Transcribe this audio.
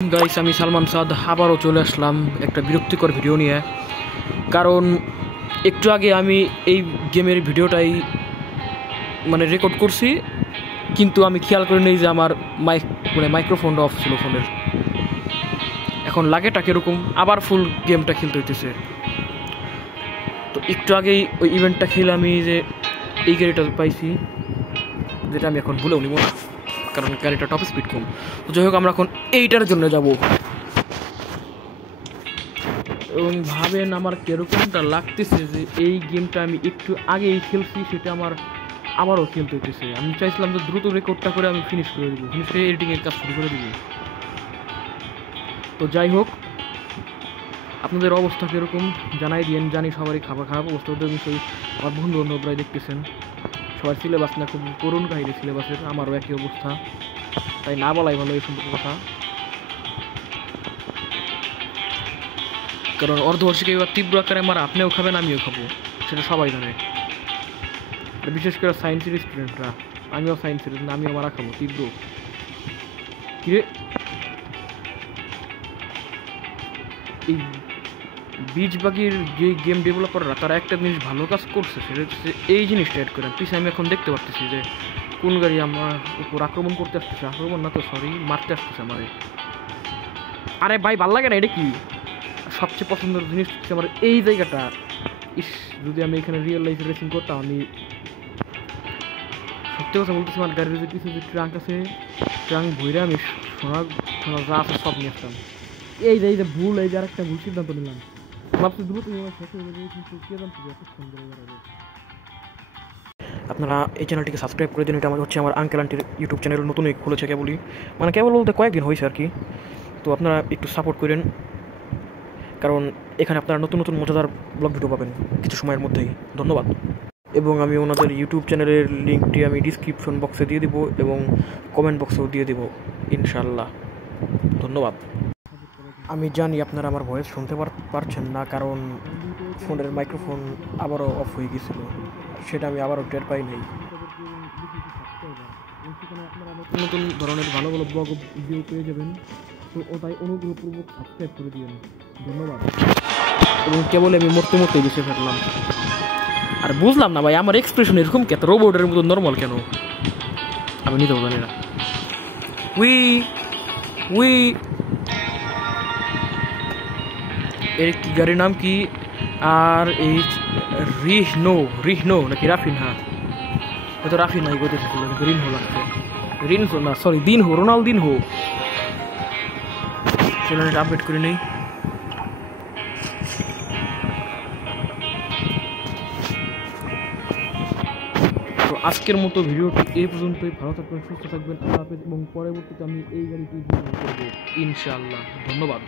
Guys, আমি সালমান সাদ আবারও চলে আসলাম একটা বিরক্তিকর ভিডিও নিয়ে। কারণ একটু আগে আমি এই গেমের ভিডিওটাই রেকর্ড করছি, কিন্তু আমি খেয়াল করে নিই যে আমার মাইক্রোফোনটা অফ ছিল ফোনের। এখন লাগেটা কীরকম, আবার ফুল গেমটা খেলতে হইতেছে। তো একটু আগেই ওই ইভেন্টটা খেলে আমি যে এই গাড়িটা পাইছি, যেটা আমি এখন ভুলেও নিব না, কারণ গাড়িটা টপ স্পিড কম। তো যাই হোক, আমরা এখন এইটার জন্য যাব। এবং ভাবেন আমার কীরকমটা লাগতেছে যে এই গেমটা আমি একটু আগেই খেলছি, সেটা আমার আবারও খেলতে হইতেছে। আমি চাইছিলাম যে দ্রুত রেকর্ডটা করে আমি ফিনিশ করে দেবো, ফিনিশ করে এডিটিংয়ের কাজ শুরু করে দেবো। তো যাই হোক, আপনাদের অবস্থা কীরকম জানাই দিয়েন। জানি সবারই খারাপ অবস্থা হতে নিশ্চয়ই আমার বন্ধু বান্ধবরাই দেখতেছেন। সবার সিলেবাস না খুব করুণ কাহিনী সিলেবাসের, আমারও একই অবস্থা, তাই না বলাই ভালো এই সম্পর্কে কথা। কারণ অর্ধবার্ষিকী এবার তীব্র আকারে আমার আপনিও খাবেন, আমিও খাবো, সেটা সবাই জানে। বিশেষ করে সায়েন্সের স্টুডেন্টরা, আমিও সায়েন্সের, আমিও মারা খাবো তীব্র। কিরে, এই বীজবাগির যে গেম ডেভেলপাররা, তারা একটা জিনিস ভালো কাজ করছে, সেটা হচ্ছে এই জিনিসটা অ্যাড করেন। পিছিয়ে আমি এখন দেখতে পারতেছি যে কোন গাড়ি আমার উপর আক্রমণ করতে আসতেছে, আক্রমণ না তো সরি, মারতে আসতেছে আমারে। আরে ভাই, ভাল লাগে না এটা কি? সবচেয়ে পছন্দের জিনিস হচ্ছে আমার এই জায়গাটা। ইস, যদি আমি এখানে রিয়েল লাইফে রেসিং করতাম। আমি সত্যি কথা বলতেছি, আমার গাড়ির যে কিছু যে ট্রাঙ্ক আছে, ট্রাঙ্ক ভইরা আমি সোনা সোনা যা আছে সব নিয়ে আসতাম। এই যে ভুল, এই যে আরেকটা ভুল সিদ্ধান্ত নিলাম। ভাবছি দ্রুত শেষ হয়ে যাবে, কিন্তু কে জানতো যে এত সুন্দর হবে। আপনারা এই চ্যানেলটিকে সাবস্ক্রাইব করে দিন। এটা আমার আঙ্কেল আন্টির ইউটিউব চ্যানেল নতুনই খুলেছে কেবলই, কেবল বলতে কয়েকদিন হয়েছে আর কি। তো আপনারা একটু সাপোর্ট করেন, কারণ এখানে আপনারা নতুন নতুন মজাদার ব্লগ ভিডিও পাবেন কিছু সময়ের মধ্যেই। ধন্যবাদ। এবং আমি ওনাদের ইউটিউব চ্যানেলের লিঙ্কটি আমি ডিসক্রিপশন বক্সে দিয়ে দেবো এবং কমেন্ট বক্সেও দিয়ে দেবো ইনশাল্লাহ। ধন্যবাদ। আমি জানি আপনারা আমার ভয়েস শুনতে পারছেন না, কারণ ফোনের মাইক্রোফোন আবারও অফ হয়ে গেছিলো, সেটা আমি আবারও টের পাই নাই। আপনারা নতুন নতুন ধরনের ভালো ভালো ব্লগ ভিডিও পেয়ে যাবেন, তো তাই অনুগ্রহপূর্বক সাবস্ক্রাইব করে দিবেন। ধন্যবাদ। এবং কেবল আমি মরতে বেঁচে ফেললাম। আর বুঝলাম না ভাই, আমার এক্সপ্রেশন এরকম কেন, রোবটের মতো নর্মাল কেন? আমি নিতে পারি না। উই এর কি গাড়ির নাম কি? আর এই রিহনো নাকি রাফিনহা? হয়তো রাফিনহাই বলতে রিনহো লাগছে। রিনহো না, সরি, রোনালদিনহো। চ্যানেলটা আপডেট করে নেই। তো আজকের মতো ভিডিওটি এই পর্যন্তই। ভালো থাকবেন, সুস্থ থাকবেন, আল্লাহ হাফেজ। এবং পরবর্তীতে আমি এই গাড়িটি করবো ইনশাআল্লাহ। ধন্যবাদ।